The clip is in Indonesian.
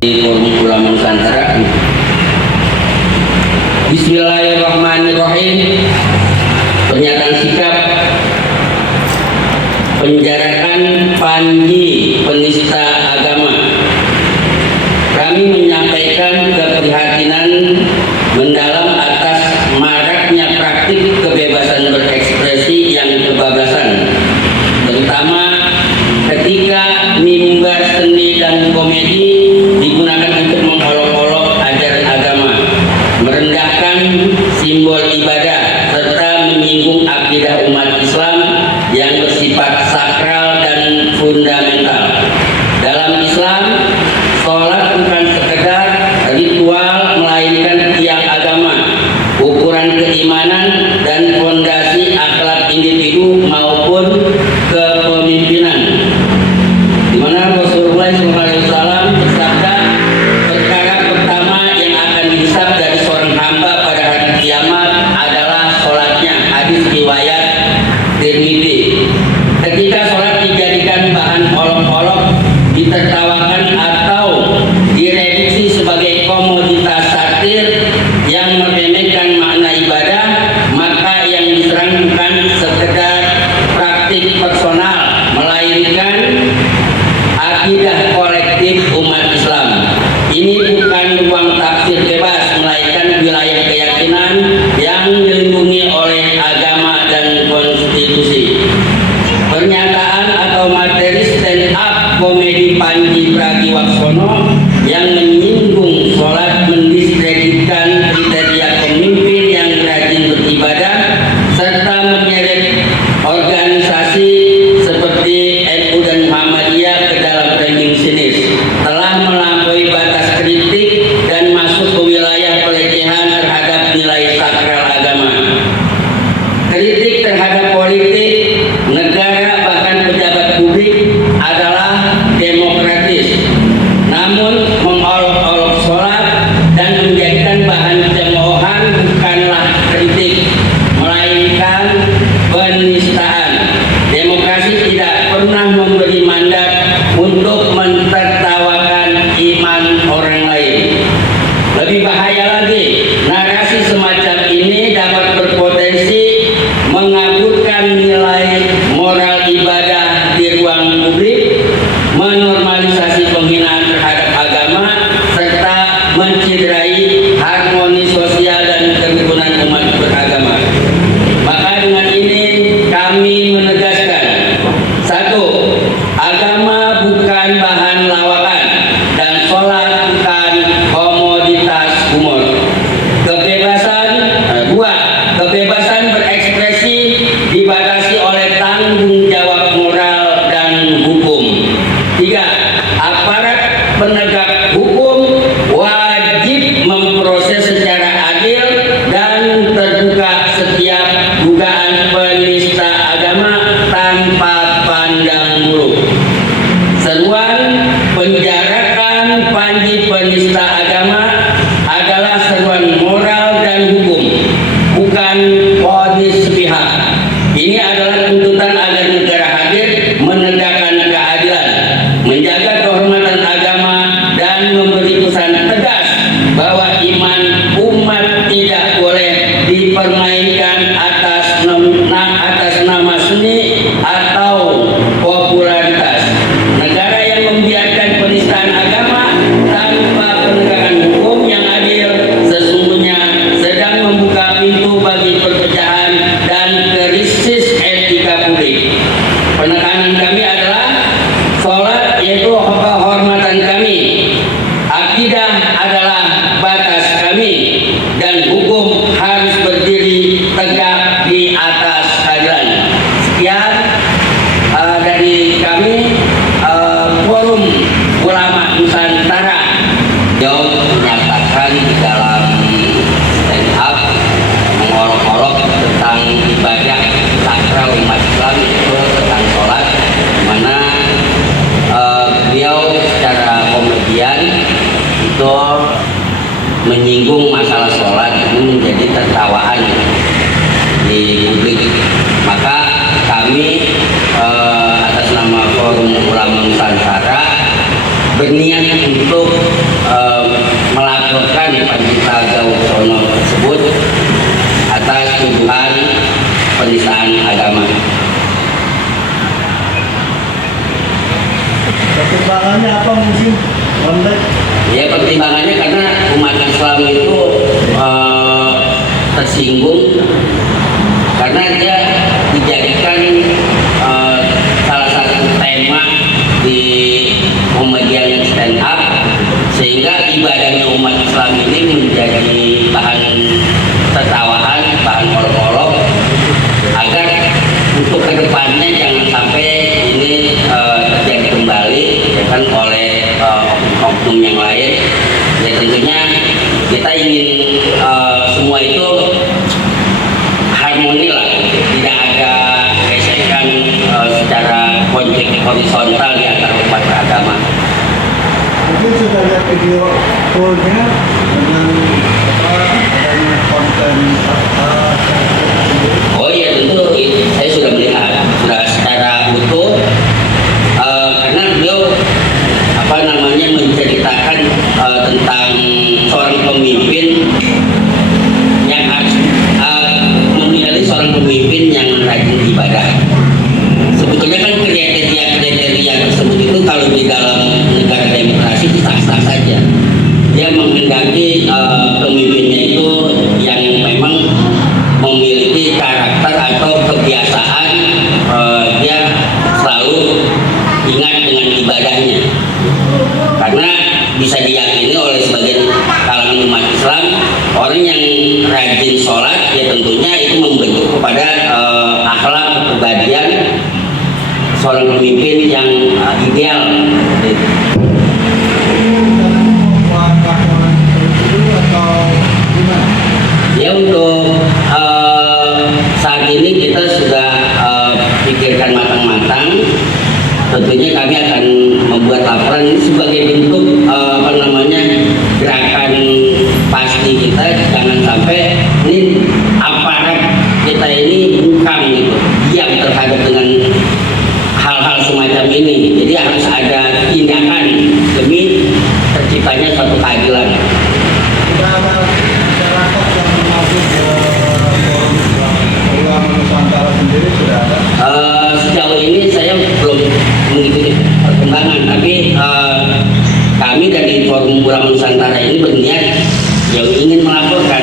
di Forum Ulama Nusantara. Bismillahirrahmanirrahim. Pernyataan sikap penjarakan Panji penista agama. Kami menyampaikan keprihatinan mendalam atas maraknya praktik kebebasan berekspresi yang kebablasan, terutama ketika mimbar seni dan komedi digunakan untuk mengolok-olok ajaran agama, merendahkan simbol ibadah, serta menyinggung akidah umat Islam yang bersifat sakral dan fundamental. Dalam Islam, sholat bukan sekedar ritual, melainkan tiang agama, ukuran keimanan dan fondasi akhlak individu maupun kepemimpinan. Di mana Rasulullah SAW bersabda, perkara pertama yang akan dihisab dari seorang hamba pada hari kiamat adalah sholatnya. Hadis riwayat Tirmidzi. Ketika sholat dijadikan bahan olok-olok, ditertawakan atau direduksi sebagai komoditas satir yang meremehkan makna ibadah, maka yang diserang bukan sekedar praktik personal, melainkan akidah kolektif umat Islam. Ini bukan ruang tafsir bebas, melainkan wilayah keyakinan yang dilindungi oleh agama dan konstitusi. Pernyataan atau materi stand up komedi Panji Pragiwaksono yang menyinggung sholat mendiskreditkan kriteria pemimpin yang rajin beribadah serta menyeret organisasi seperti NU dan Muhammadiyah ke dalam framing sinis telah melampaui batas kritik dan masuk ke wilayah pelecehan terhadap nilai sakral agama. Kritik terhadap politik, negara, bahkan pejabat publik adalah demokratis. Namun mengolok-olok sholat dan menjadikan bahan cemoohan bukanlah kritik, melainkan penistaan. Demokrasi tidak pernah memberi mandat untuk mentertawakan iman orang lain. Lebih bahaya lagi, narasi semacam ini dapat berpotensi mengaburkan nilai moral ibadah di ruang publik, menormalisasi penghinaan terhadap agama, serta menciderai harmoni sosial dan kerukunan umat beragama. Maka dengan ini kami menegaskan, satu, agama bukan bahan lawakan dan sholat bukan komoditas humor. Dua, kebebasan berekspresi dibatasi oleh tanggung jawab moral dan hukum. Tiga, aparat penegak hukum wajib memproses secara adil dan terbuka setiap dugaan penista agama tanpa pandang bulu. Seruan penjarakan Panji penista agama adalah seruan moral dan hukum, bukan vonis sepihak. Ini adalah tuntutan agar negara hadir menegakkan keadilan, menjaga kehormatan agama, dan memberi pesan tegas bahwa iman umat tidak boleh dipermainkan atas nama seni atau popularitas. Negara yang membiarkan penistaan agama tanpa penegakan hukum yang adil sesungguhnya sedang membuka pintu bagi perpecahan dan krisis etika publik. Penekanan kami adalah sholat yaitu kehormatan kami, akidah adalah batas kami, dan hukum harus berdiri tegak di atas keadilan. Sekian dari kami, Forum Ulama Nusantara. Beliau menyatakan di dalam stand up mengolok-olok tentang ibadah sakral umat Islam, itu tentang sholat, di mana beliau secara komedian itu menyinggung masalah sholat ini menjadi tertawaan di publik. Maka kami atas nama Forum Ulama Nusantara berniat untuk pertimbangannya apa mungkin Bang? Ya pertimbangannya karena umat Islam itu tersinggung karena dia dijadikan salah satu tema di pembagian stand up, sehingga ibadahnya umat Islam ini menjadi bahan tertawaan, bahan olok-olok, agar untuk kedepannya jangan sampai ini terjadi kembali ya kan oleh oknum yang lain. Ya tentunya kita ingin semua itu harmoni lah, tidak ada gesekan secara konflik horizontal di antara umat beragama. Mungkin sudah lihat video fullnya dengan konten Oh iya tentu, saya sudah melihat, sudah secara utuh, karena beliau menceritakan tentang seorang pemimpin yang harus memilih seorang pemimpin yang rajin ibadah. Sebetulnya kan kriteria tersebut itu kalau di dalam negara demokrasi sah-sah saja. Dia menghendaki pemimpinnya itu yang memang memiliki karakter atau kebiasaan dia selalu ingat dengan ibadahnya, karena bisa diyakini oleh sebagian kalangan umat Islam, orang yang rajin sholat ya tentunya itu membentuk kepada akhlak kepribadian seorang pemimpin yang ideal. Ya untuk saat ini kita sudah pikirkan matang-matang. Tentunya kami akan membuat laporan ini sebagai bentuk gerakan pasti kita, jangan sampai ini aparat kita ini bungkam gitu, diam terhadap dengan hal-hal semacam ini. Jadi harus ada tindakan demi terciptanya suatu keadilan. Sudah ada masyarakat yang masuk ke forum ulama Nusantara sendiri sudah ada? Sejauh ini saya belum mengikuti perkembangan, tapi kami dari forum ulama Nusantara ini berniat yang ingin melaporkan